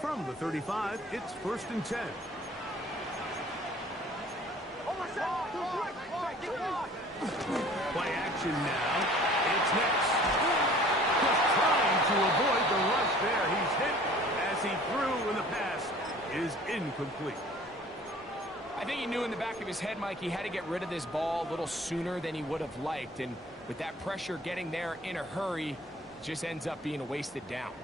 From the 35, it's 1st and 10. Play action now. It's next. Just trying to avoid the rush there. He's hit as he threw, and the pass is incomplete. I think he knew in the back of his head, Mike, he had to get rid of this ball a little sooner than he would have liked. And with that pressure getting there in a hurry, it just ends up being a wasted down.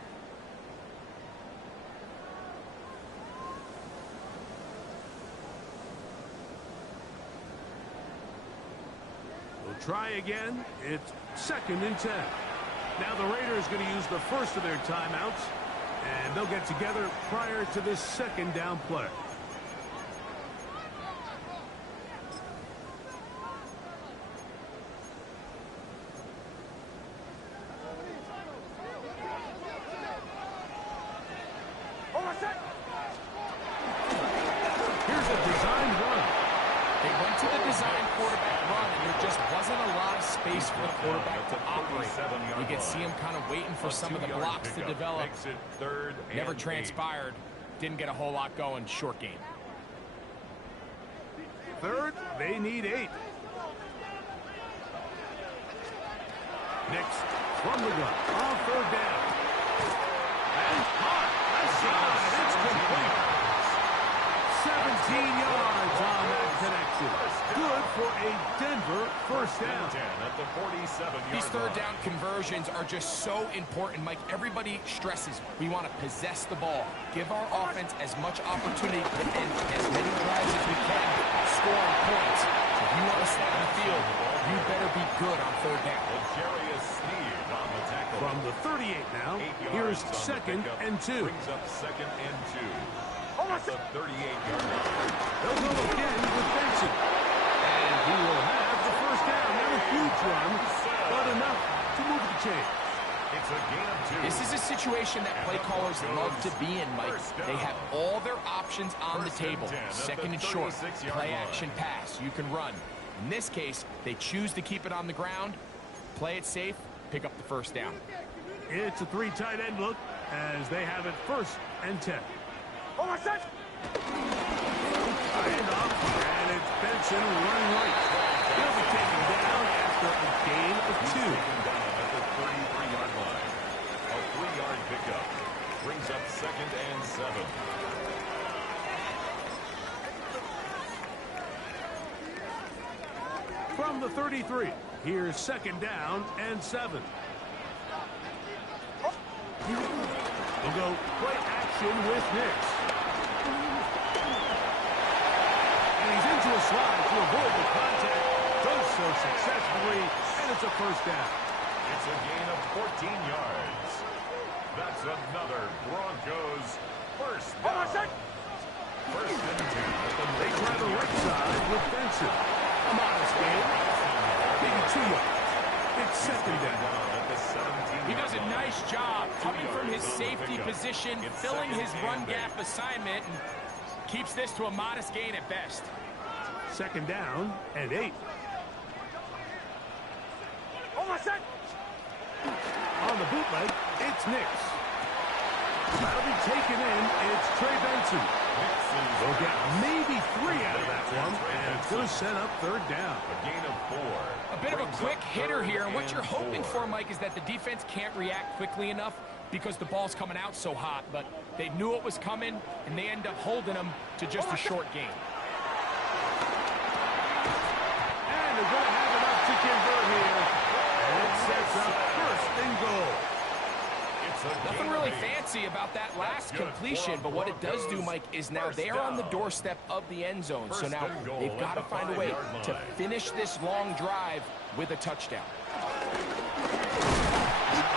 We'll try again. It's 2nd and 10. Now the Raiders going to use the first of their timeouts, and they'll get together prior to this 2nd down play. Here's a design run. They went to the design quarterback run, and there just wasn't a lot of space for the quarterback to operate. You could see him kind of waiting for some of the blocks to develop. Never transpired. Didn't get a whole lot going. Short game. 3rd, they need 8. Next, from the gun, on 3rd down. And hot, outside, it's complete. 17 yards on that connection. Good for a Denver 1st down. These 3rd down conversions are just so important, Mike. Everybody stresses we want to possess the ball, give our offense as much opportunity and as many drives as we can, scoring points. If you want to stay on the field, you better be good on 3rd down. From the 38 now, here's 2nd and 2. Brings up 2nd and 2. At the 38-yard line. They'll go again with Benson. And he will have the 1st down. Not a huge run, but enough to move the chain. It's a gain of 2. This is a situation that play callers love to be in, Mike. They have all their options on the table. 2nd and short, play action pass. You can run. In this case, they choose to keep it on the ground, play it safe, pick up the 1st down. It's a 3 tight end look as they have it 1st and 10. Hand off, and it's Benson running right. He'll be taken down after a gain of 2. Taken down at the 33-yard line. A 3-yard pickup brings up 2nd and 7. From the 33, here's 2nd down and 7. We'll go play action with Nix. And he's into a slide to avoid the contact. Does so successfully, and it's a 1st down. It's a gain of 14 yards. That's another Broncos 1st down. 1st and 2. They try the right side with Benson. A modest gain. Maybe 2 yards. It's 2nd down. He does a nice job coming from his safety position, filling his run gap assignment, and keeps this to a modest gain at best. 2nd down and 8. On the bootleg, it's Nix. That'll be taken in. It's Trey Benson. They'll get maybe 3 out of that one, and it's going to set up 3rd down. A gain of 4. A bit of a quick hitter here, and what you're hoping for, Mike, is that the defense can't react quickly enough because the ball's coming out so hot, but they knew it was coming, and they end up holding them to just a short game. And they're going to have enough to convert here. And it sets up 1st and goal. Nothing really fancy about that last completion, but what it does do, Mike, is now they're on the doorstep of the end zone. So now they've got to find a way to finish this long drive with a touchdown.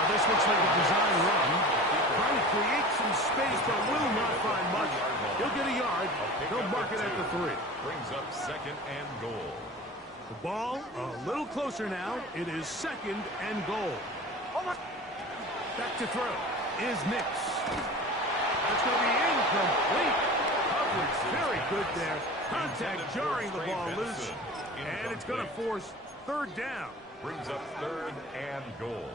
This looks like a design run. Trying to create some space, but will not find much. He'll get a yard. They'll mark it at the 3. Brings up 2nd and goal. The ball a little closer now. It is 2nd and goal. Back to throw is Nix. That's going to be incomplete. Coverage very good there. Contact jarring the ball loose. And it's going to force 3rd down. Brings up 3rd and goal.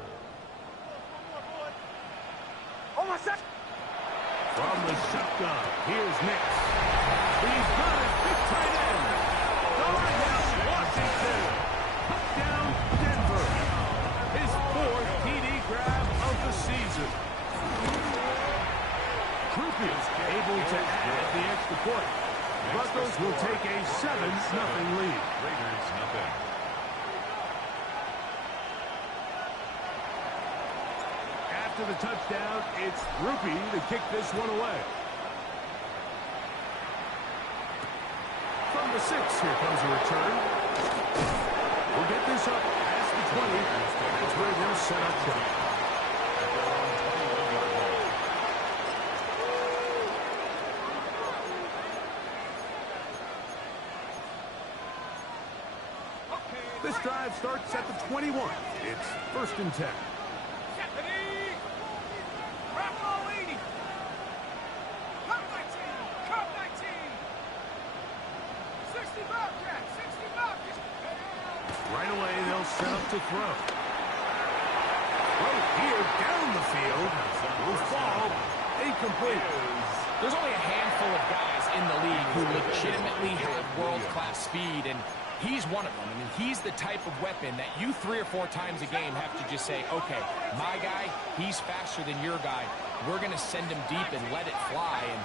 From the shotgun, here's Nix. He's got his big tight end. Going down Washington. Touchdown, Denver. His 4th TD grab of the season. Krupi is able to add the extra point. Broncos will take a 7-0 lead. Raiders nothing. After the touchdown, it's Krupi to kick this one away. From the 6, here comes a return. We'll get this up past the 20. That's where they'll set up shop. This drive starts at the 21. It's 1st and 10. Right away, they'll set up to throw. Throw here down the field. Will fall. Incomplete. There's only a handful of guys in the league who legitimately have world-class speed, and he's one of them. I mean, he's the type of weapon that you 3 or 4 times a game have to just say, okay, my guy, he's faster than your guy. We're going to send him deep and let it fly. And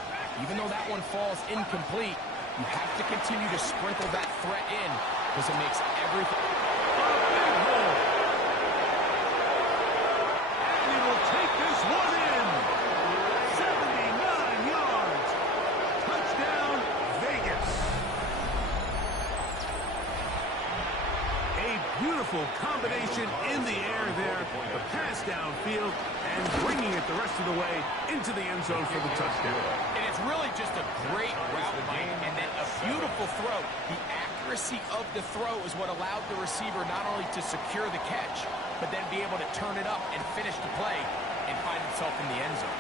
even though that one falls incomplete, you have to continue to sprinkle that threat in because it makes everything. A big hole. And he will take this one in. 79 yards. Touchdown, Vegas. A beautiful combination in the air there. The pass downfield and bringing it the rest of the way into the end zone for the touchdown. And it's really just a great route, Mike, and then a beautiful throw. The accuracy of the throw is what allowed the receiver not only to secure the catch, but then be able to turn it up and finish the play and find himself in the end zone.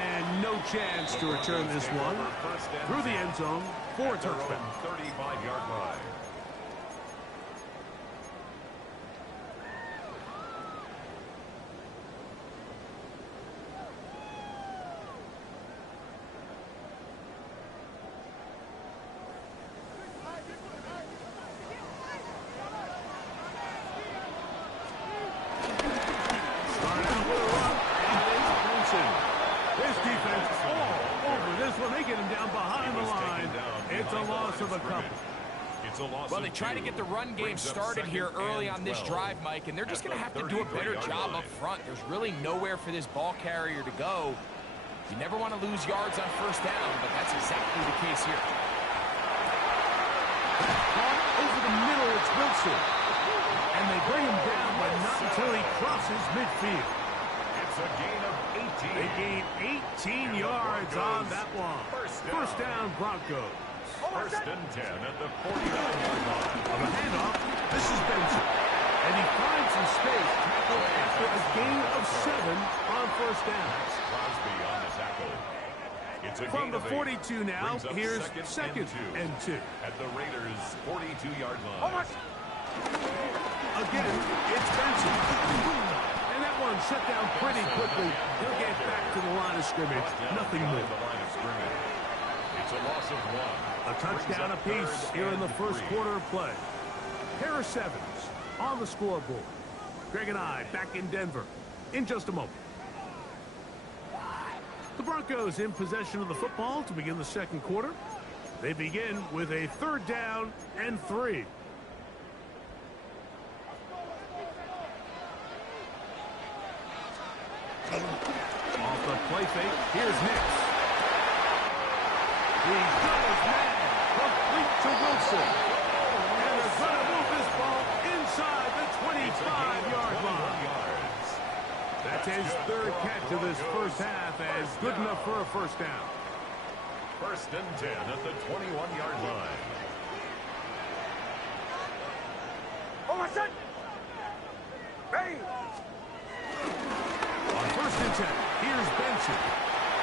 And no chance to return this one. Through the end zone for a touchdown. 35-yard line. Well, they try to get the run game started here early on this drive, Mike, and they're just going to have to do a better job up front. There's really nowhere for this ball carrier to go. You never want to lose yards on 1st down, but that's exactly the case here. Over the middle, it's Wilson. And they bring him down, but not until he crosses midfield. It's a gain of 18. They gain 18 yards on that one. First down, Broncos. 1st and 10 at the 49-yard line. On the handoff, this is Benson. And he finds some space tackled after a gain of 7 on 1st down. Crosby on the tackle. It's a From gain the of 42 now, here's 2nd and 2. At the Raiders' 42-yard line. Again, it's Benson. And that one shut down pretty quickly. He'll get back to the line of scrimmage. Nothing more. The line of scrimmage. It's a loss of 1. A touchdown apiece here in the first quarter of play. Harris 7s on the scoreboard. Greg and I back in Denver in just a moment. The Broncos in possession of the football to begin the second quarter. They begin with a 3rd down and 3. Off the play fake, here's Nix. He's got his man, complete to Wilson. And they're going to move this ball inside the 25-yard line. That's his 3rd catch of this first half, as good enough for a 1st down. 1st and 10 at the 21-yard line. On 1st and 10, here's Benson.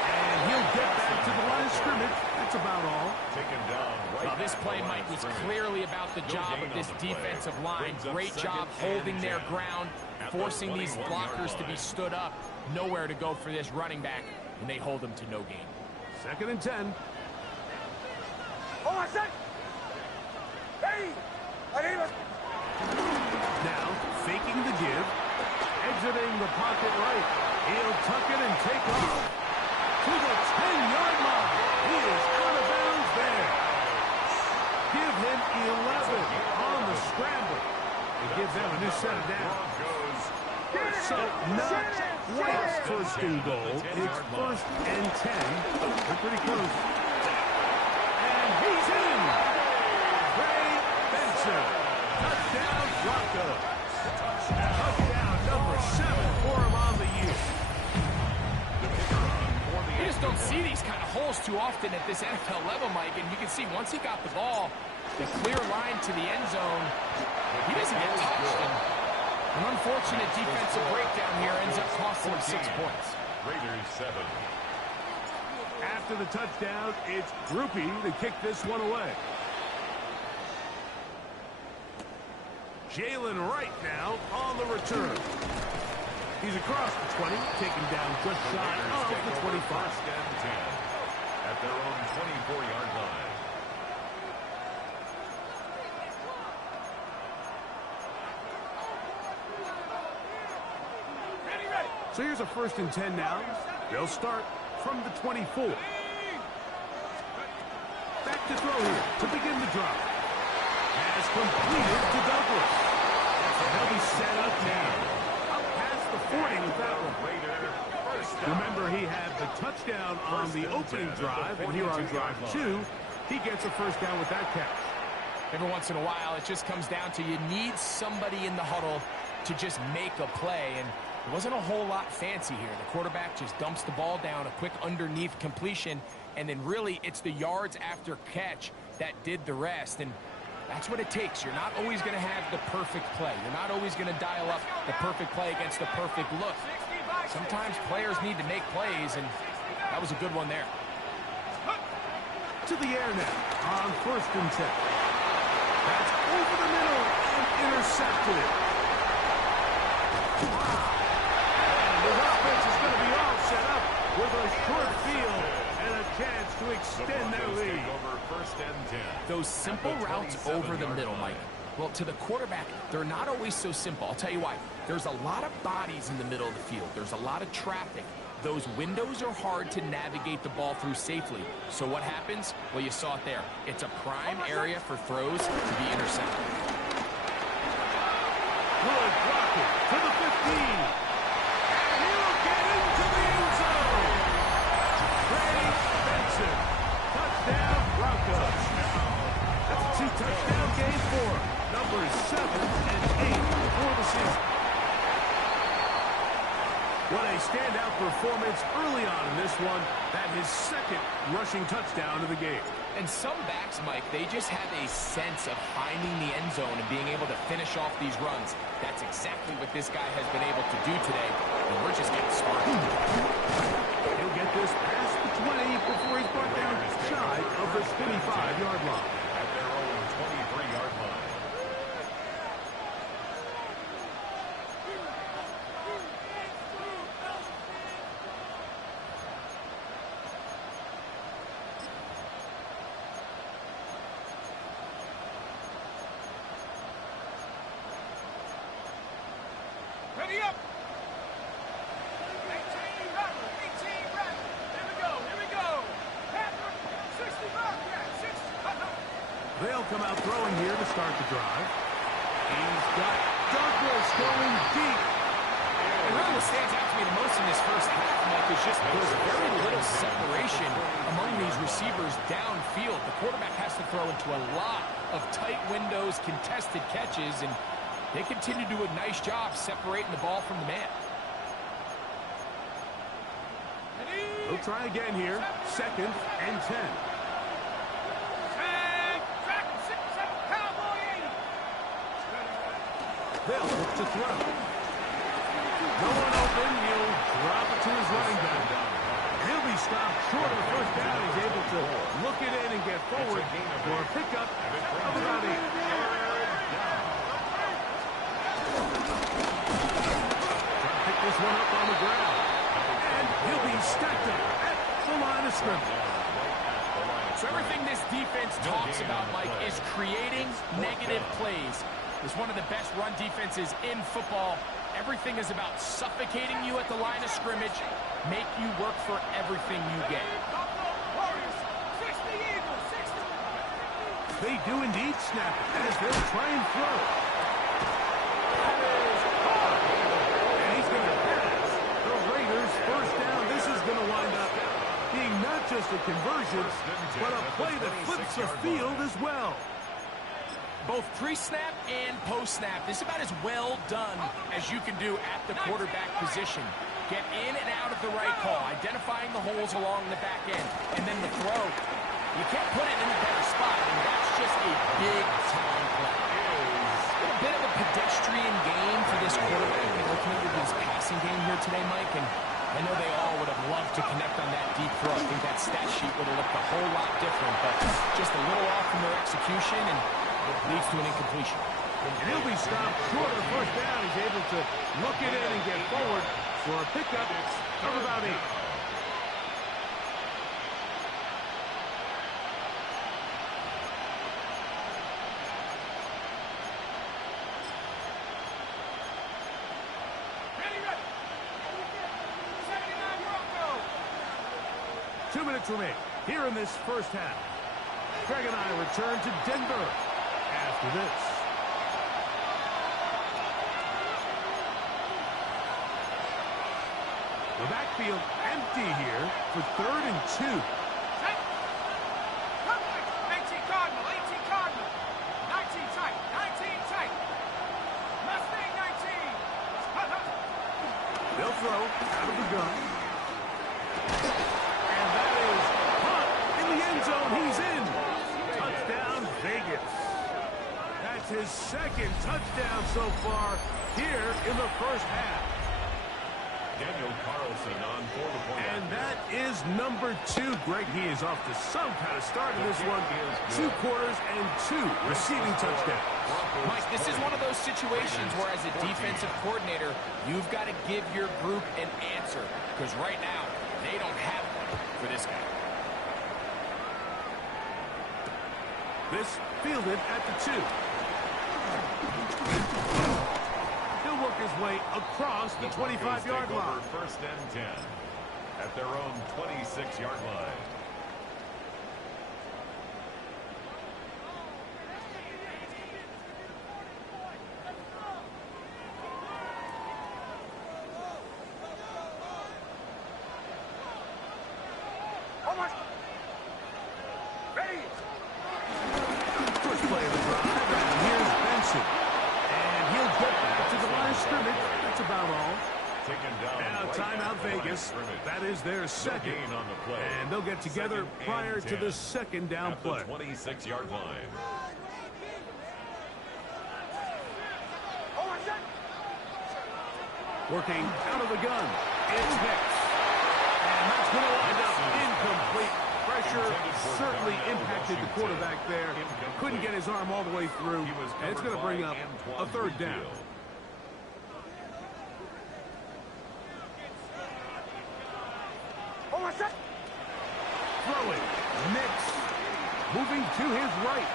And he'll get back to the line of scrimmage. That's about all. Taken down right. Well, this play, Mike, was clearly about the job of this defensive line. Great job holding their ground, forcing these blockers to be stood up. Nowhere to go for this running back. and they hold him to no gain. 2nd and 10. Now, faking the give, exiting the pocket right. He'll tuck it and take off to the 10-yard line. He is out of bounds there. Give him 11 on the scramble. And give them a new set of downs. So not quite 1st and goal. It's 1st and 10. They're pretty close. And he's in. Ray Benson. Touchdown, Broncos. Touchdown number 7 for him on the year. You just don't see these kind of holes too often at this NFL level, Mike. And you can see once he got the ball, the clear line to the end zone, he doesn't get touched. And an unfortunate defensive breakdown here ends up costing him 6 points. Raiders 7. After the touchdown, it's Groupie to kick this one away. Jalen Wright now on the return. He's across the 20, taken down just shy of the 25. 1st and 10 at their own 24-yard line. So here's a 1st and 10 now. They'll start from the 24. Back to throw here to begin the drive. Has completed to Douglas. They'll be set up now. Up past the 40 with that one. Remember, he had the touchdown on the opening drive, and here on drive 2, he gets a 1st down with that catch. Every once in a while, it just comes down to you need somebody in the huddle to just make a play, and it wasn't a whole lot fancy here. The quarterback just dumps the ball down, a quick underneath completion, and then really it's the yards after catch that did the rest, and that's what it takes. You're not always going to have the perfect play. You're not always going to dial up the perfect play against the perfect look. Sometimes players need to make plays, and that was a good one there. To the air now on 1st and 10. That's over the middle and intercepted. Wow. And the offense is going to be all set up with a short field and a chance to extend their lead. Over 1st and 10. Those simple routes over the middle, Mike. Well, to the quarterback, they're not always so simple. I'll tell you why. There's a lot of bodies in the middle of the field. There's a lot of traffic. Those windows are hard to navigate the ball through safely. So what happens? Well, you saw it there. It's a prime area for throws to be intercepted. Good blocking to the 15. And he'll get into the end zone. Ray Benson. Touchdown, Broncos. That's a 2-touchdown game for him. Numbers 7 and 8 for the season. What a standout performance early on in this one. That his 2nd rushing touchdown of the game. And some backs, Mike, they just have a sense of finding the end zone and being able to finish off these runs. That's exactly what this guy has been able to do today, and we're just getting started. He'll get this past the 20 before he's brought down shy of the 25-yard line. At their own 23-yard line. Ready up! 18 right. Here we go. 65, yeah, 60. They'll come out throwing here to start the drive. He's got Douglas going deep. And really what stands out to me the most in this first half, Mike, is just there's very little separation among these receivers downfield. The quarterback has to throw into a lot of tight windows, contested catches, and they continue to do a nice job separating the ball from the man. They'll try again here. 2nd and 10. They'll look to throw. No one open. He'll drop it to his running back. He'll be stopped short of the 1st down. He's able to look it in and get forward for a pickup of about 8. Trying to pick this one up on the ground. And He'll be stacked up at the line of scrimmage. So everything this defense talks about, Mike, is creating negative plays. It's one of the best run defenses in football. Everything is about suffocating you at the line of scrimmage, make you work for everything you get. They do indeed snap it as they'll try and throw. And he's going to pass. The Raiders first down. This is going to wind up being not just a conversion, but a play that flips the field as well. Both pre-snap and post-snap, this is about as well done as you can do at the quarterback position. Get in and out of the right call, identifying the holes along the back end, and then the throw. You can't put it in a better spot, and that's just a big-time play. It's been a bit of a pedestrian game for this quarterback, and ultimately his passing game here today, Mike, and I know they all would have loved to connect on that deep throw. I think that stat sheet would have looked a whole lot different, but just a little off from their execution, and it leads to an incompletion. And he'll be stopped short of the first down. He's able to look it in and get forward for a pickup of about 8. Remaining here in this first half. Greg and I return to Denver after this. The backfield empty here for 3rd and 2. 18 Cardinal, 18 Cardinal. 19 tight, 19 tight. Mustang 19. They'll throw out of the gun. He's in. Touchdown, Vegas. That's his 2nd touchdown so far here in the first half. Daniel Carlson on for the point. And that is number 2. Greg, he is off to some kind of start in this one. 2 quarters and 2 receiving touchdowns. Mike, this is one of those situations where as a defensive coordinator, you've got to give your group an answer. Because right now, they don't have one for this guy. This fielded at the 2. He'll work his way across the 25-yard line. 1st and 10 at their own 26-yard line. That is their 2nd, on the play. And they'll get together prior to the 2nd down play. At the 26-yard line. Working out of the gun, it's Hicks. And that's going to wind up incomplete. Pressure certainly impacted the quarterback there. Couldn't get his arm all the way through. And it's going to bring up a 3rd down. Throwing, Nix, moving to his right.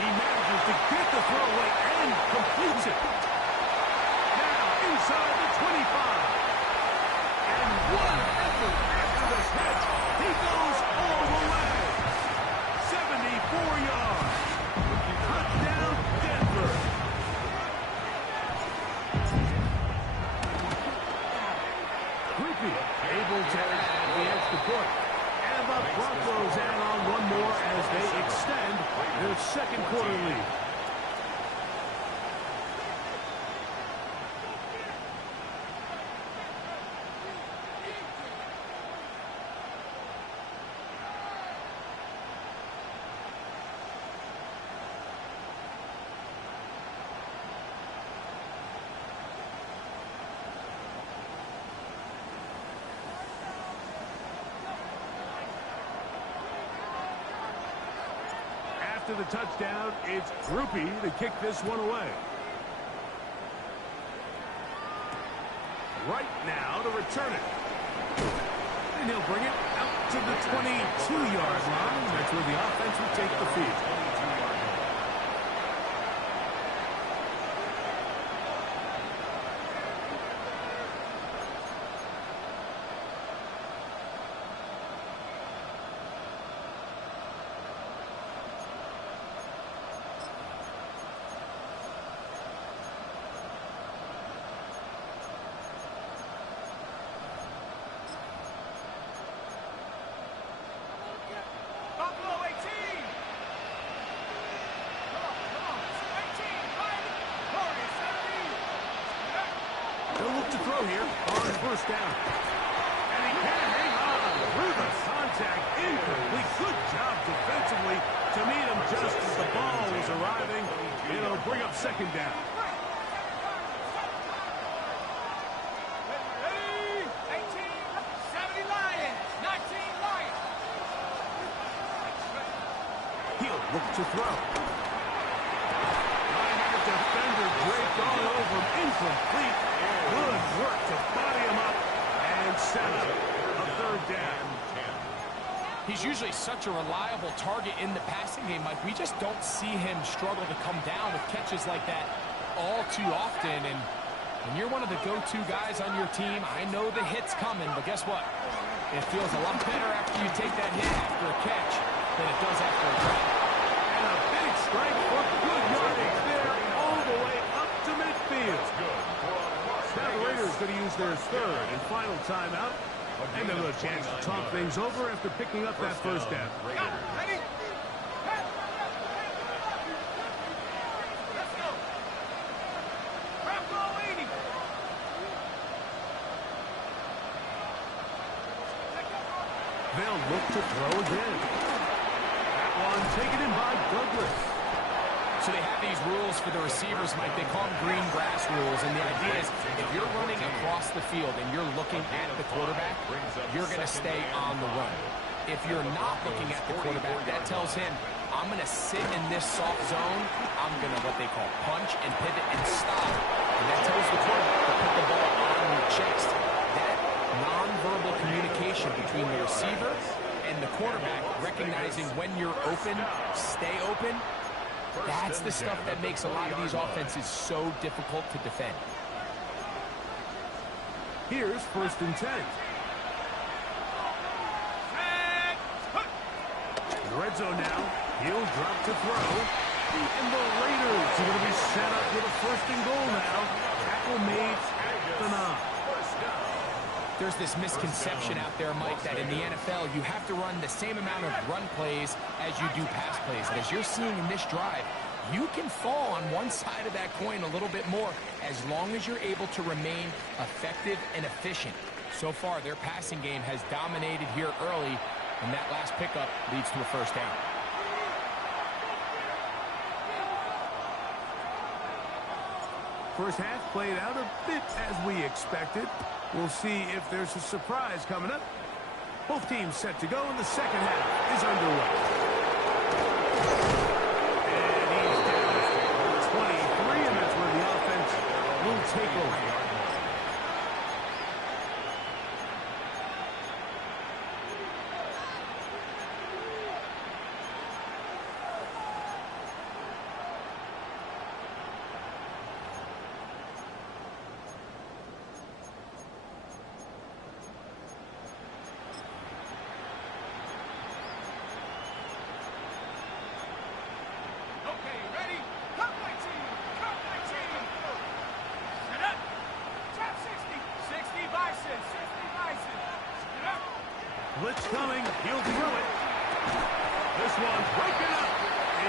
He manages to get the throw away and completes it. Now inside the 25. And one effort after the catch. He goes all the way. 74 yards. Touchdown, Denver. Groupie able to add the extra point. And the Broncos add on one more as they extend their 2nd quarter lead. After the touchdown, it's Groupie to kick this one away. Right now to return it. And he'll bring it out to the 22-yard line. That's where the offense will take the field. Buffalo 18. Come on. 18, fight. Glorious 17. They'll look to throw here on first down. And he can hang on through the contact. Incomplete. Good job defensively to meet him just as the ball was arriving. It'll bring up second down. Ready? 18, 70 Lions, 19 Lions. He'll look to throw. Linebacker defender draped all over him. Incomplete. Good work to body him up and set up a third down. He's usually such a reliable target in the passing game, Mike. We just don't see him struggle to come down with catches like that all too often. And when you're one of the go-to guys on your team, I know the hit's coming, but guess what? It feels a lot better after you take that hit after a catch than it does after a drop. And a big strike for good yardage there all the way up to midfield. Now the Raiders going to use their third and final timeout. And they'll have a chance to talk things over after picking up that first down. Ready? Let's go. Buffalo 80. They'll look to throw again. That one taken in by Douglas. So they have these rules for the receivers, Mike. They call them green grass rules. And the idea is if you're running across the field and you're looking at the quarterback, you're going to stay on the run. If you're not looking at the quarterback, that tells him, I'm going to sit in this soft zone. I'm going to what they call punch and pivot and stop. And that tells the quarterback to put the ball on your chest. That nonverbal communication between the receiver and the quarterback, recognizing when you're open, stay open, that's the stuff that makes a lot of these offenses so difficult to defend. Here's first and 10. In the red zone now. He'll drop to throw. And the Raiders are going to be set up with a first and goal now. Tackle made at the 9. There's this misconception out there, Mike, that in the NFL you have to run the same amount of run plays as you do pass plays. And as you're seeing in this drive, you can fall on one side of that coin a little bit more as long as you're able to remain effective and efficient. So far, their passing game has dominated here early, and that last pickup leads to a first down. First half played out a bit as we expected. We'll see if there's a surprise coming up. Both teams set to go, and the second half is underway. And he's down 23, and that's where the offense will take over. Okay, ready? Come my team! Come my team! Set up! Trap 60! 60 Bison! 60 Bison! Set up! Blitz coming. He'll throw it. This one's breaking up.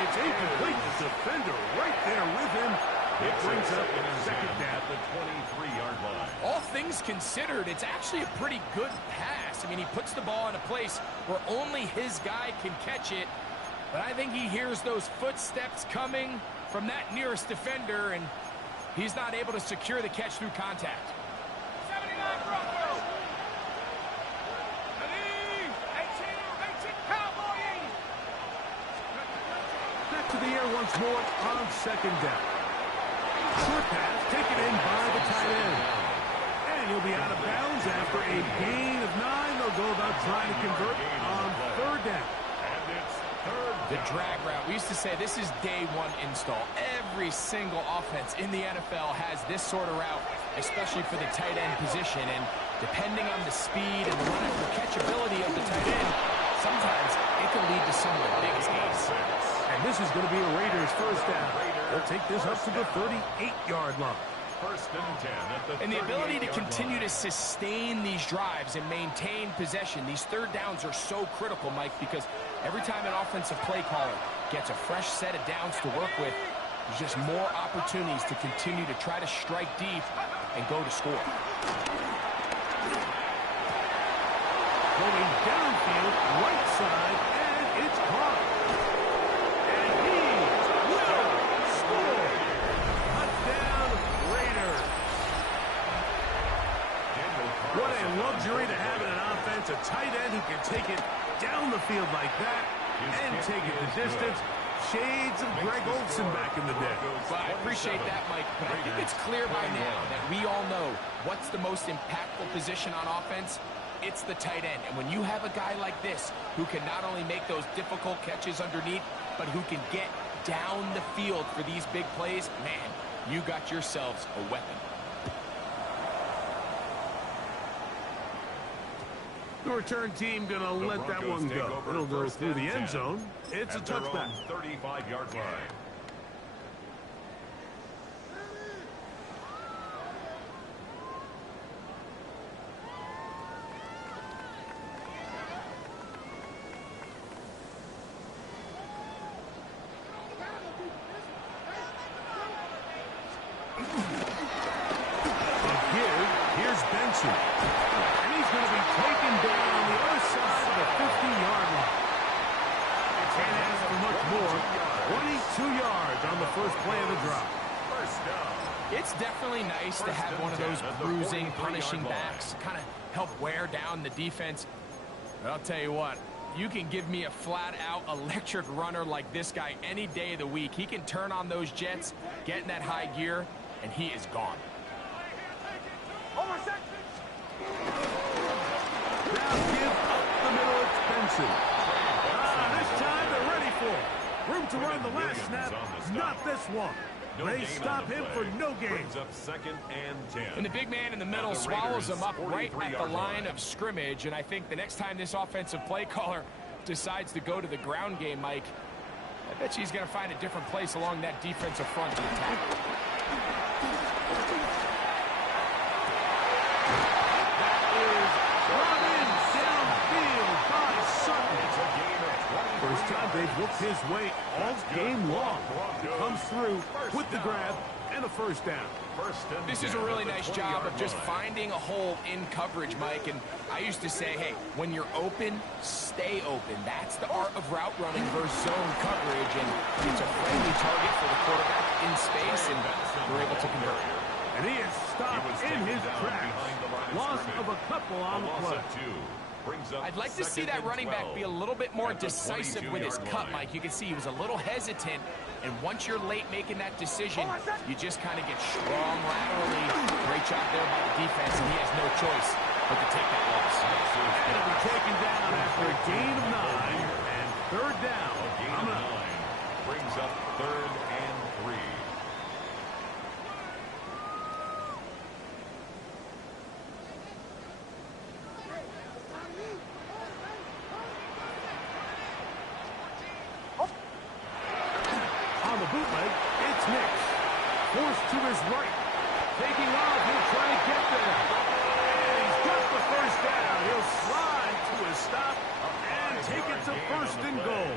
It's incomplete. The defender right there with him. It brings up second down at the 23-yard line. All things considered, it's actually a pretty good pass. I mean, he puts the ball in a place where only his guy can catch it. But I think he hears those footsteps coming from that nearest defender, and he's not able to secure the catch through contact. 79 Broncos! Ready? 18 Cowboy 80! Back to the air once more on second down. Short pass taken in by the tight end. And And he'll be out of bounds after a gain of 9. They'll go about trying to convert on 3rd down. And it's 3rd down. The drag route. We used to say this is day 1 install. Every single offense in the NFL has this sort of route, especially for the tight end position. And depending on the speed and the run after catchability of the tight end, sometimes it can lead to some of the biggest gains. And this is going to be a Raiders 1st down. They'll take this up to the 38-yard line. 1st and 10 at the And the ability to 38-yard continue line. to sustain these drives and maintain possession, these 3rd downs are so critical, Mike, because every time an offensive play caller gets a fresh set of downs to work with, there's just more opportunities to continue to try to strike deep and go to score. Going downfield, right side, and it's caught. And he will score. Touchdown, Raiders. What a luxury to have in an offense, a tight end who can take it down the field like that and take it the distance. Shades of Greg Olsen back in the day. Well, I appreciate that, Mike, but I think it's clear by now that we all know what's the most impactful position on offense. It's the tight end. And when you have a guy like this who can not only make those difficult catches underneath, but who can get down the field for these big plays, man, you got yourselves a weapon. The return team going to let that one go. It'll go through the end zone. It's a touchback. 35-yard line. Here's Benson. And he's going to be taken down on the other side of the 50-yard line. Can't ask for much more. 22 yards on the first play of the drive. 1st down. It's definitely nice to have one of those bruising, punishing backs, kind of help wear down the defense. But I'll tell you what, you can give me a flat-out electric runner like this guy any day of the week. He can turn on those jets, get in that high gear, and he is gone. Now give up the middle, it's Benson. This time they're ready for it. Room to run the last snap, not this one. They stop him for no gain. Brings up 2nd and 10. And the big man in the middle swallows him up right at the line of scrimmage. And I think the next time this offensive play caller decides to go to the ground game, Mike, I bet you he's going to find a different place along that defensive front to attack. First time they've looked his way all game long. He comes through with the grab and a 1st down. This is a really nice job of just finding a hole in coverage, Mike. And I used to say, hey, when you're open, stay open. That's the art of route running versus zone coverage. And it's a friendly target for the quarterback in space, and we're able to convert. And he is stopped in his tracks. Loss of a couple on the play. I'd like to see that running back be a little bit more decisive with his cut, Mike. You can see he was a little hesitant, and once you're late making that decision, you just kind of get strong laterally. Great job there by the defense, and he has no choice but to take that loss. And he'll be taken down after a gain of 9, and 3rd down. Brings up 3rd and 3. On the bootleg, it's Nix. Forced to his right. Taking off, he'll try to get there. And he's got the 1st down. He'll slide to his stop and take it to 1st and goal.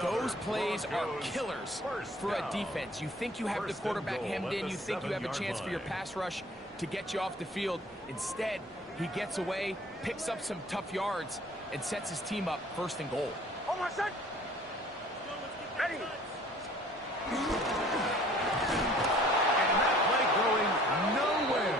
Those plays are killers for a defense. You think you have the quarterback hemmed in. You think you have a chance for your pass rush to get you off the field. Instead, he gets away, picks up some tough yards, and sets his team up 1st and goal. Ready. And that play going nowhere.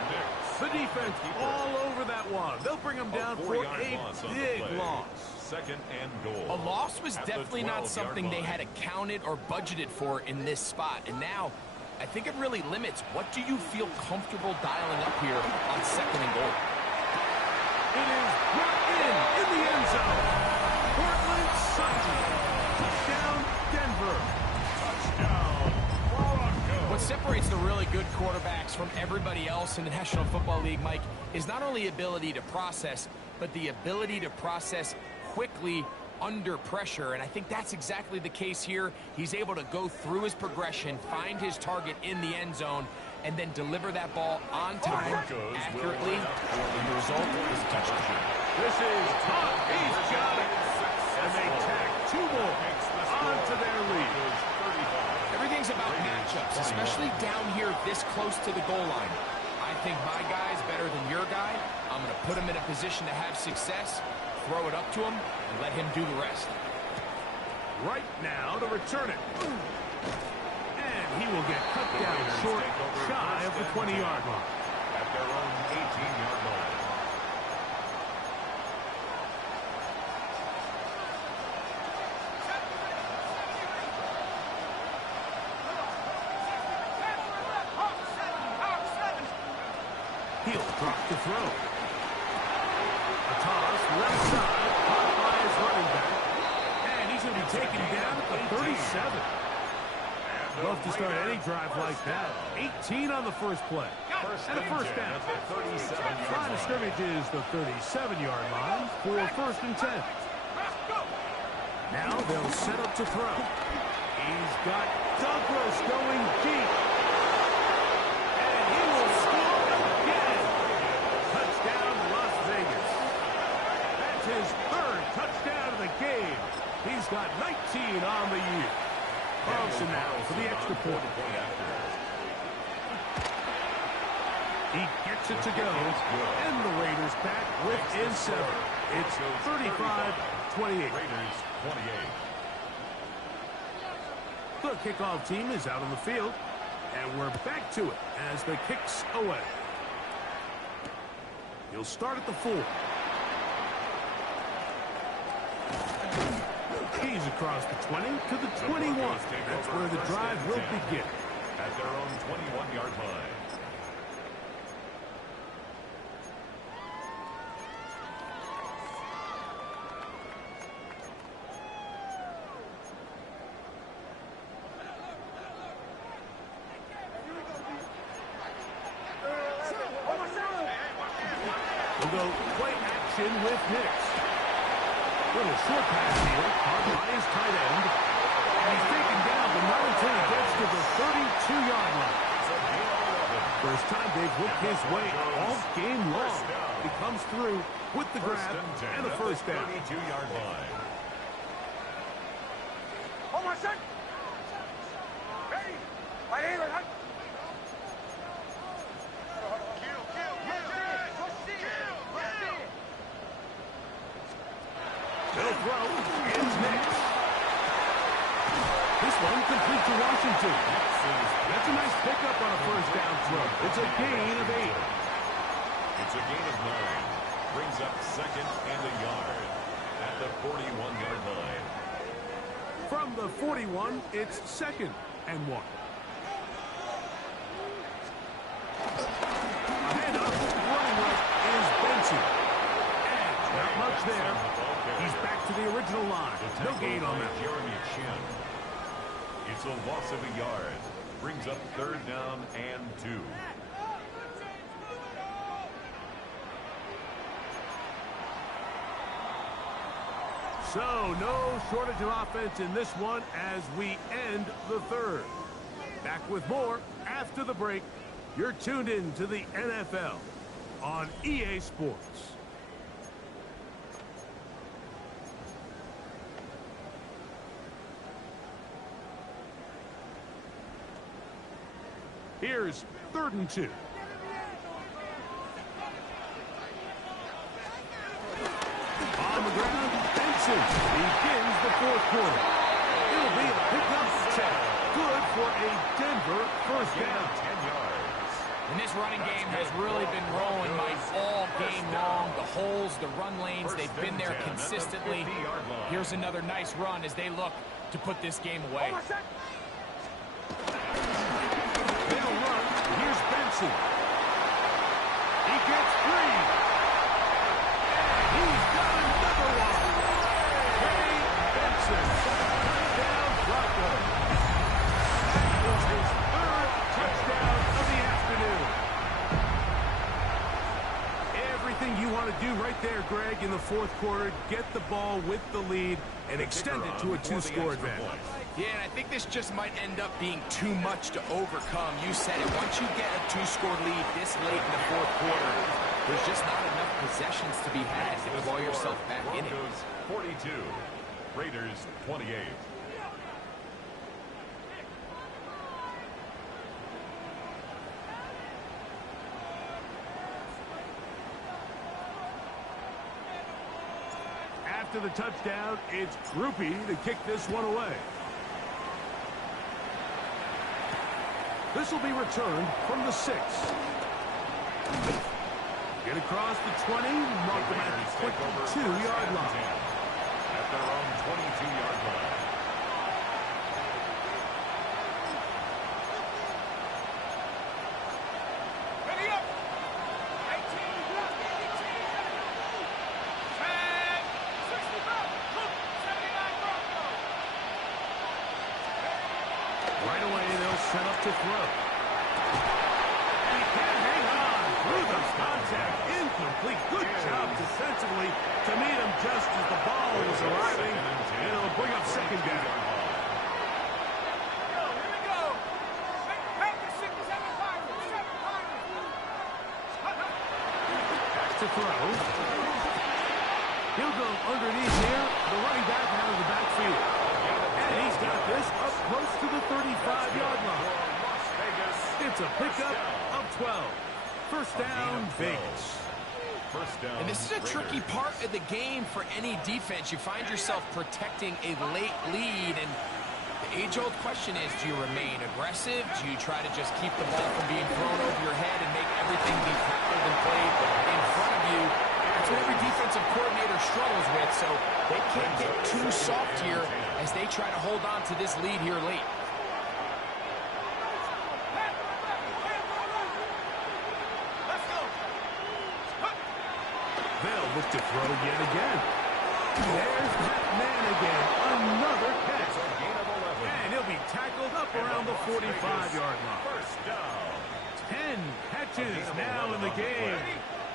The defense all over that one. They'll bring them down for a big loss. 2nd and goal. A loss was definitely not something they had accounted or budgeted for in this spot. And now I think it really limits what do you feel comfortable dialing up here on 2nd and goal. It is brought in the end zone. Portland Sutton. Touchdown, Denver. Touchdown, Broncos. What separates the really good quarterbacks from everybody else in the National Football League, Mike, is not only ability to process, but the ability to process quickly under pressure, and I think that's exactly the case here. He's able to go through his progression, find his target in the end zone, and then deliver that ball on time, accurately, and the result is a touchdown. This is Todd. He's got it. And they tack 2 more onto their lead. Everything's about matchups, especially down here this close to the goal line. I think my guy's better than your guy. I'm going to put him in a position to have success, throw it up to him, and let him do the rest. Right now to return it. And he will get cut down short, shy of the 20-yard line. At their own 18-yard line. He'll drop to throw. A toss, left side, caught by his running back. And he's going to be taken down at the 37. Love to start any drive like that. 18 on the first play. And a first down. Line of scrimmage is the 37-yard line for 1st and 10. Now they'll set up to throw. He's got Douglas going deep. And he will score again. Touchdown, Las Vegas. That's his 3rd touchdown of the game. He's got 19 on the year. Carlson now for the extra point. He gets it to go. And the Raiders back within 7. It's 35-28. Raiders 28. The kickoff team is out on the field. And we're back to it as the kick's away. He'll start at the 4. He's across the 20 to the 21. That's where the drive will begin. At their own 21-yard line. We'll go play action with Nix. Little short pass here, caught by his tight end. And he's taken down, but not until he gets to the 32-yard line. First time they've looked his way all game long. He comes through with the grab and a first down. 32-yard line. They'll throw. It's Nix. This one complete to Washington. That's a nice pickup on a first down throw. It's a gain of 8. It's a gain of 9. Brings up 2nd and a yard at the 41-yard line. From the 41, it's 2nd and 1. Ahead up, running right is Benson. And not much there. He's back to the original line. No gain on that. Jeremy Chin. It's a loss of a yard. Brings up 3rd down and 2. So, no shortage of offense in this one as we end the 3rd. Back with more after the break. You're tuned in to the NFL on EA Sports. Here's 3rd and 2. On the ground, Benson begins the 4th quarter. It'll be a pickup 10. Good for a Denver first down. 10 yards. And this running game has really been rolling, Mike, all game long. The holes, the run lanes, they've been there consistently. Here's another nice run as they look to put this game away. a run. Here's Benson. He gets free. And he's got another one. Ray Benson. Touchdown, Broncos. That was his third touchdown of the afternoon. Everything you want to do right there, Greg, in the fourth quarter. Get the ball with the lead and extend it to a two-score advantage. Yeah, and I think this just might end up being too much to overcome. You said it. Once you get a two-score lead this late in the fourth quarter, there's just not enough possessions to be had to claw yourself back in it. Broncos 42, Raiders 28. After the touchdown, it's Groupie to kick this one away. This will be returned from the 6. Get across the 20, mark them at the 22-yard line. At their own 22-yard line. Ready up. 18. 65. 79 Broncos. Right away, they'll set up to throw. And he can't hang on through the contact. Incomplete. Good job defensively to meet him just as the ball was arriving. And it'll bring up second down. Here we go. Packers 6-7 Pirates. 7 Pirates. Back to throw. He'll go underneath here. The running back out of the backfield. And he's got this up close to the 35-yard line. It's a pickup of 12. First down, Vegas. And this is a tricky part of the game for any defense. You find yourself protecting a late lead, and the age-old question is, do you remain aggressive? Do you try to just keep the ball from being thrown over your head and make everything be tackled and played in front of you? That's what every defensive coordinator struggles with, so they can't get too soft here as they try to hold on to this lead here late. They'll look to throw yet again. There's that man again. Another catch. And he'll be tackled up around the 45-yard line. First down. 10 catches now in the game.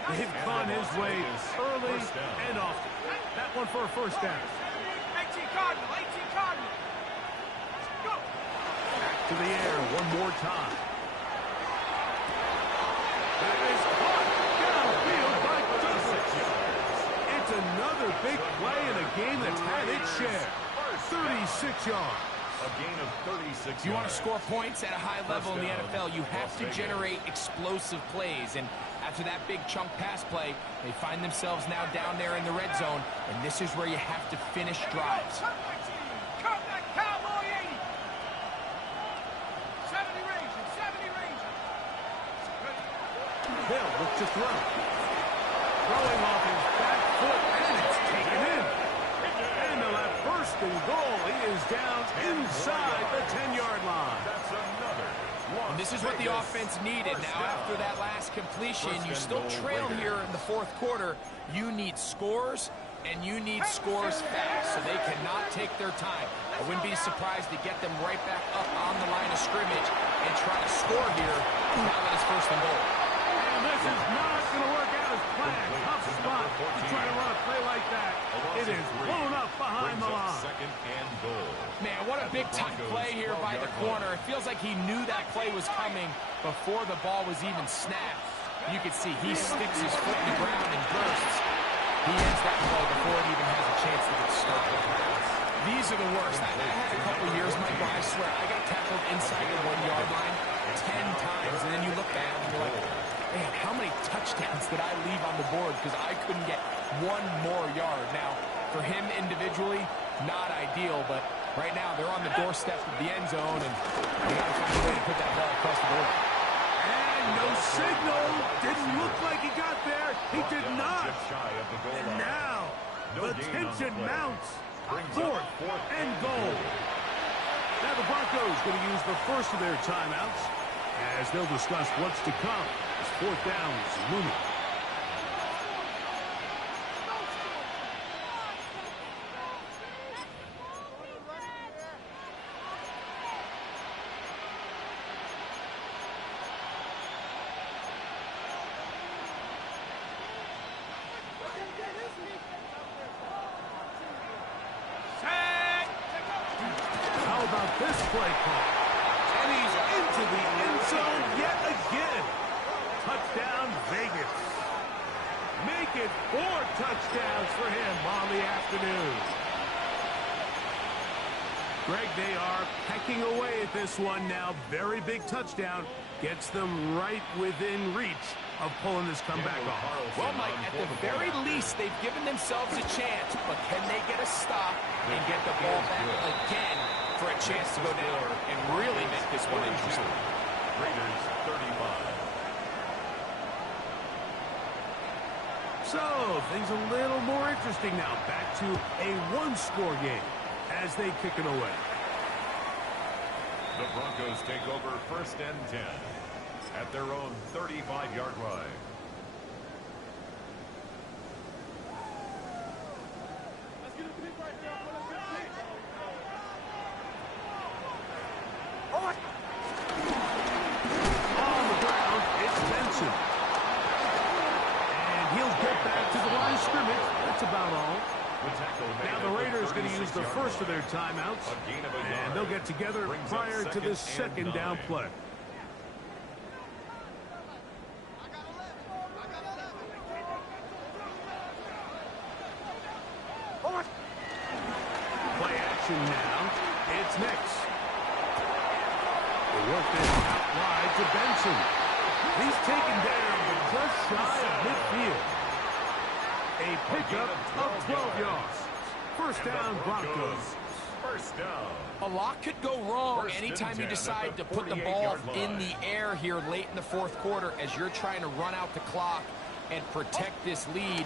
They've gone his way early and often. That one for a first down. 18 Cardinal. 18 Cardinal. Go. Back to the air one more time. That is caught downfield by Dusich. It's another big play in a game that's had its share. 36 yards. A gain of 36 You want to yards. score points at a high level in the NFL, you have to generate explosive plays. And after that big chunk pass play, they find themselves now down there in the red zone, and this is where you have to finish drives. Cut my team. Cut that Cowboy 80. 70 Rangers. 70 Rangers. They'll look to throw. Throwing off his back foot, and it's taken in. And they'll have first and goal. He is down inside the 10-yard line. That's another. And this is what the offense needed. Now, after that last completion, you still trail here in the fourth quarter. You need scores, and you need scores fast, so they cannot take their time. I wouldn't be surprised to get them right back up on the line of scrimmage and try to score here now that it's first and goal. And this is not going to work out as planned. Tough spot to try to run a play like that. It is blown up behind the line. Second and goal. Man, what a big-time play here by the corner. It feels like he knew that play was coming before the ball was even snapped. You can see he sticks his foot in the ground and bursts. He ends that play before it even has a chance to get started. These are the worst. I had a couple years, Michael, I swear, I got tackled inside the 1-yard line 10 times, and then you look back and you're like, man, how many touchdowns did I leave on the board because I couldn't get one more yard? Now, for him individually, not ideal, but right now they're on the doorstep of the end zone, and they got to find a way to put that ball across the board. And no signal. Didn't look like he got there. He did not. Just shy of the goal And line. now, No the gain on the tension play. mounts. Brings Fourth up fourth and goal. Now the Broncos going to use the first of their timeouts. as they'll discuss what's to come as fourth down is looming. How about this play call? And he's into the end zone yet again. Touchdown, Vegas. Make it 4 touchdowns for him on the afternoon. Greg, they are pecking away at this one now. Very big touchdown. Gets them right within reach of pulling this comeback off. Well, Mike, at the very least, they've given themselves a chance, but can they get a stop and get the ball back again for a chance to go down and really make this one interesting? Raiders 35. So, things a little more interesting now. Back to a one-score game as they kick it away. The Broncos take over 1st and 10 at their own 35-yard line. On the ground, it's Benson. And he'll get back to the line of scrimmage. That's about all. Now the Raiders going to use the first of their timeouts, and they'll get together prior to this second down play. Play action now. It's Nix. They work this out wide to Benson. He's taken down, but just shy of midfield. A pickup of 12 yards. First down, Broncos. First down. A lot could go wrong anytime you decide to put the ball in the air here late in the fourth quarter as you're trying to run out the clock and protect this lead.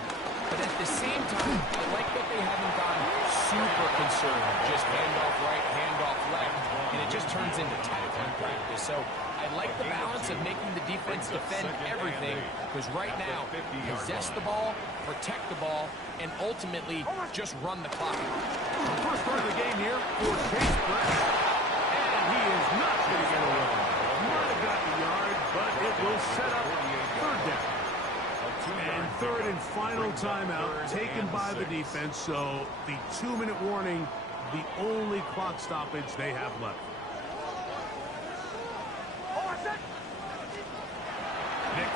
But at the same time, I like that they haven't gone super concerned. Just handoff right, handoff left, and it just turns into tackling practice. So I like the balance of making the defense defend everything, because right now, possess the ball, protect the ball, and ultimately just run the clock. First part of the game here for Chase Brown. And he is not going to get away. Might have gotten a yard, but it will set up third down. And third and final timeout taken by the defense, so the 2-minute warning, the only clock stoppage they have left. Nix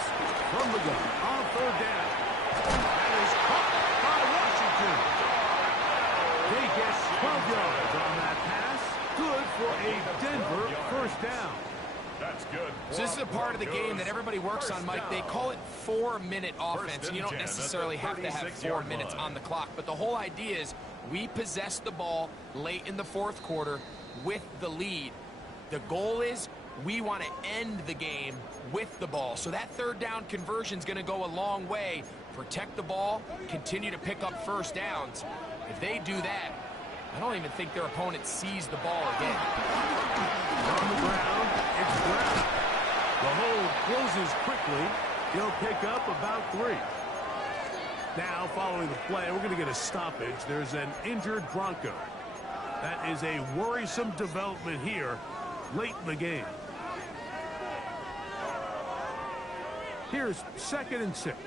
from the gun on third down. That is caught by Washington. They get 12 yards on that pass. Good for a Denver first down. That's good. So this is a part of the game that everybody works on, Mike. They call it 4-minute offense, and you don't necessarily have to have 4 minutes on the clock. But the whole idea is we possess the ball late in the fourth quarter with the lead. The goal is we want to end the game with the ball. So that third down conversion is going to go a long way. Protect the ball, continue to pick up first downs. If they do that, I don't even think their opponent sees the ball again. On the ground, it's Brown. The hole closes quickly. He'll pick up about 3. Now, following the play, we're going to get a stoppage. There's an injured Bronco. That is a worrisome development here late in the game. Here's 2nd and 6.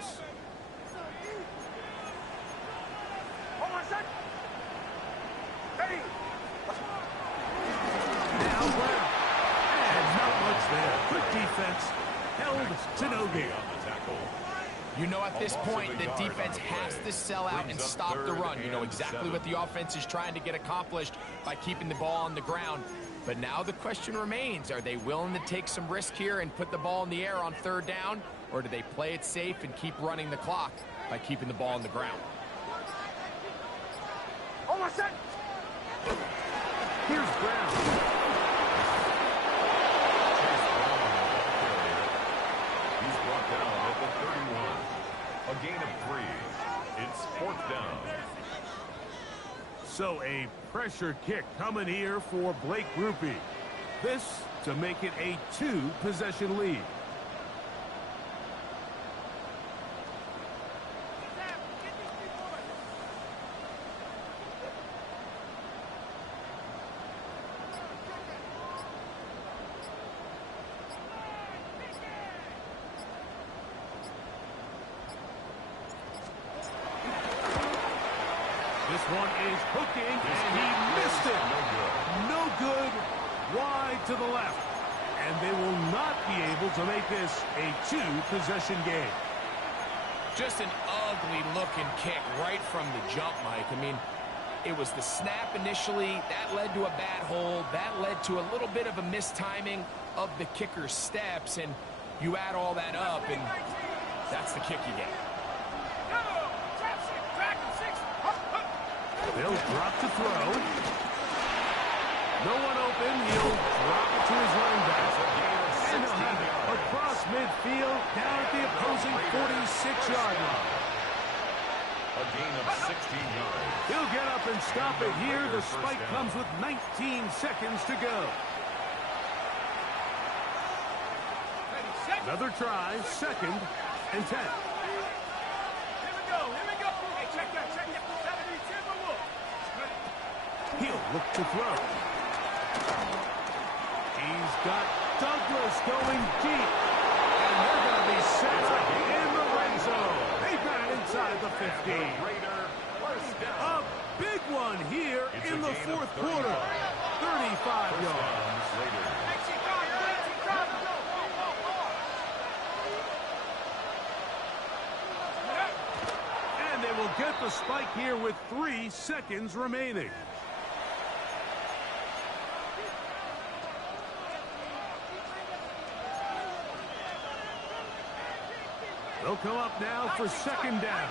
Now Brown. And not much there. Quick defense. Held to no gain. You know at this point the defense has to sell out and stop the run. You know exactly what the offense is trying to get accomplished by keeping the ball on the ground. But now the question remains, are they willing to take some risk here and put the ball in the air on third down? Or do they play it safe and keep running the clock by keeping the ball on the ground? Here's Brown. He's brought down at the 31. A gain of 3. It's 4th down. So a pressure kick coming here for Blake Rupe. This to make it a 2-possession lead. This one is hooking, and he missed it. No good, wide to the left. And they will not be able to make this a 2-possession game. Just an ugly-looking kick right from the jump, Mike. I mean, it was the snap initially. That led to a bad hold. That led to a little bit of a mistiming of the kicker's steps. And you add all that up, and that's the kick you get. They'll drop to throw. No one open. He'll drop it to his running back. And he'll have it across midfield down at the opposing 46-yard line. A gain of 16 yards. He'll get up and stop it here. The spike comes with 19 seconds to go. Another try, 2nd and 10. Here we go. Hey, check that. He'll look to throw. He's got Douglas going deep. And they're going to be set in the red zone. They've got it inside the 15. A big one here in the 4th quarter. 35 yards. And they will get the spike here with 3 seconds remaining. They'll come up now for 2nd down.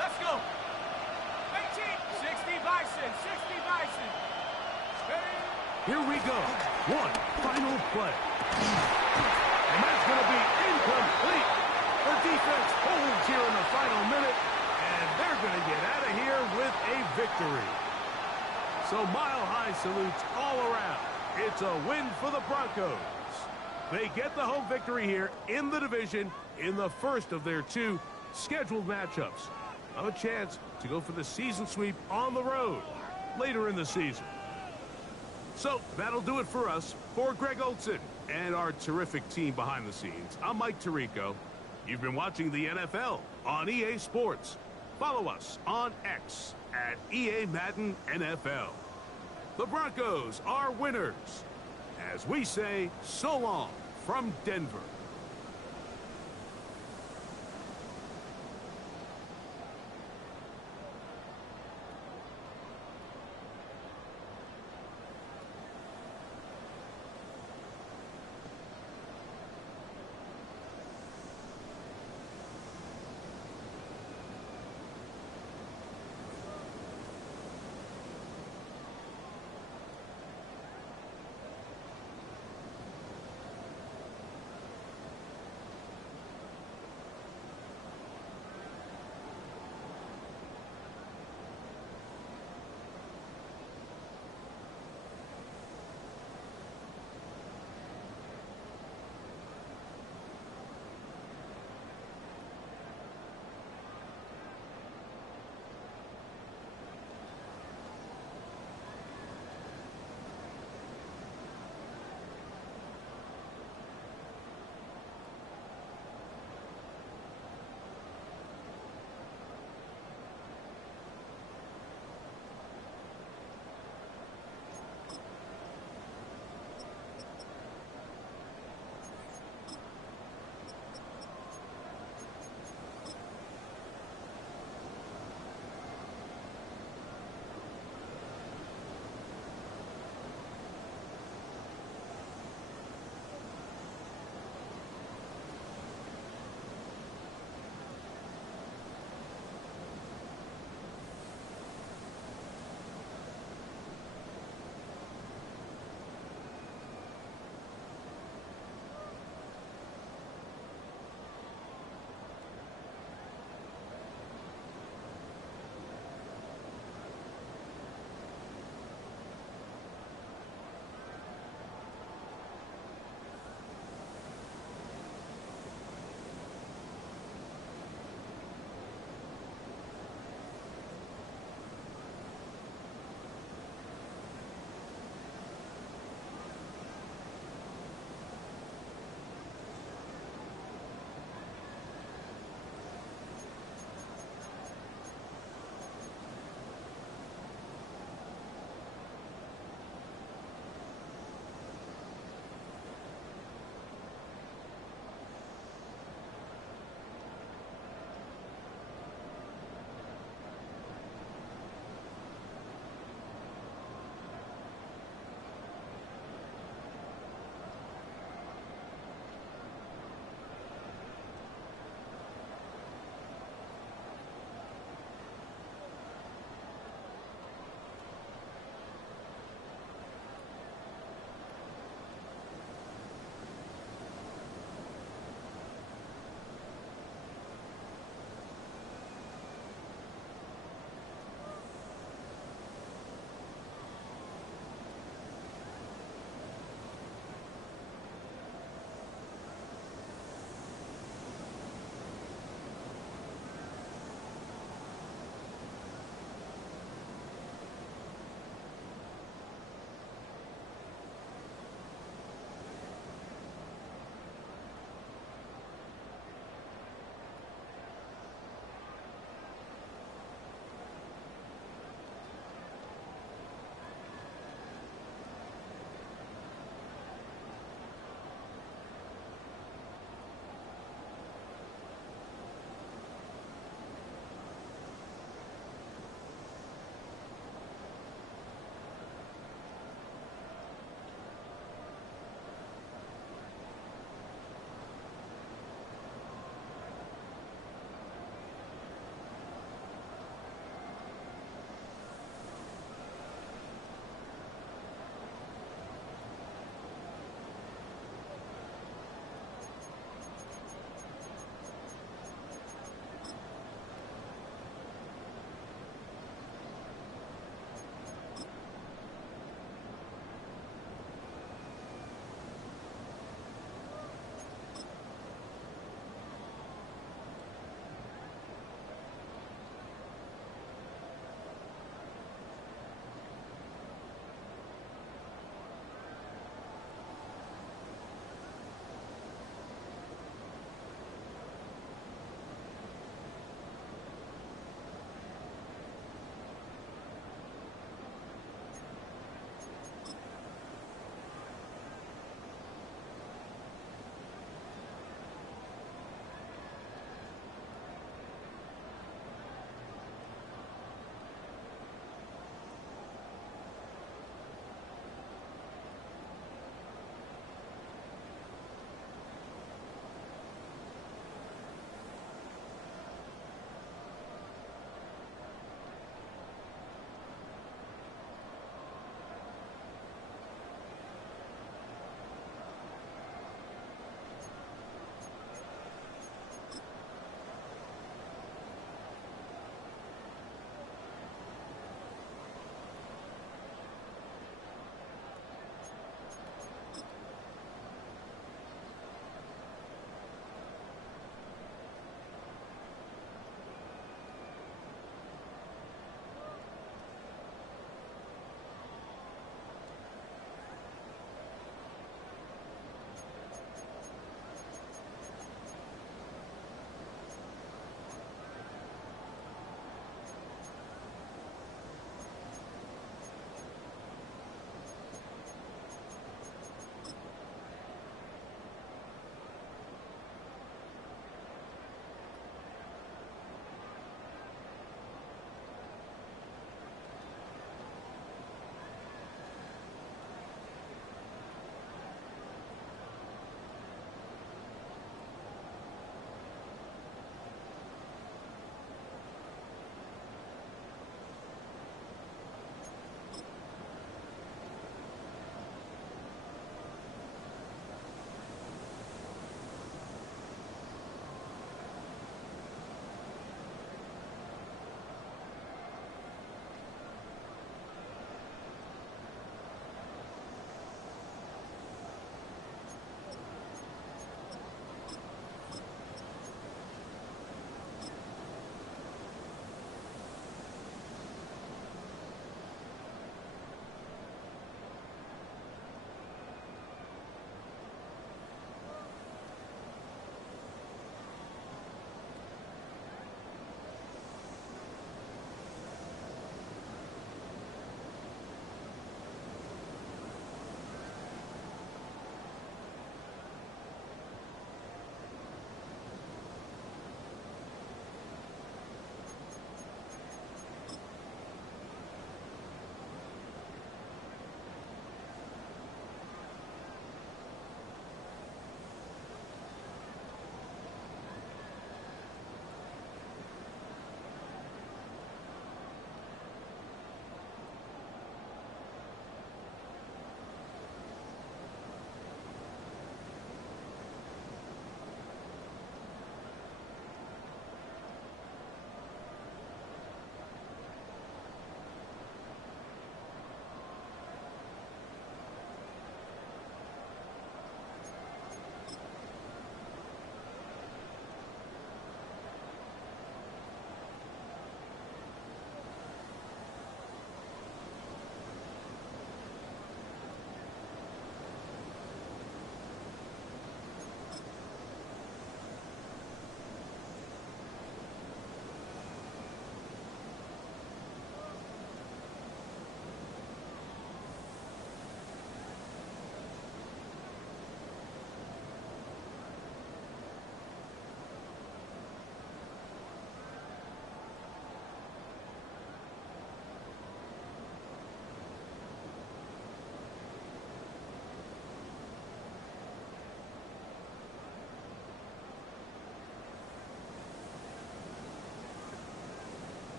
Let's go. 60 Bison. Here we go. One final play. And that's going to be incomplete. The defense holds here in the final minute, and they're going to get out of here with a victory. So mile-high salutes all around. It's a win for the Broncos. They get the home victory here in the division in the first of their 2 scheduled matchups. A chance to go for the season sweep on the road later in the season. So that'll do it for us. For Greg Olson and our terrific team behind the scenes, I'm Mike Tirico. You've been watching the NFL on EA Sports. Follow us on X at EA Madden NFL. The Broncos are winners. As we say, so long from Denver.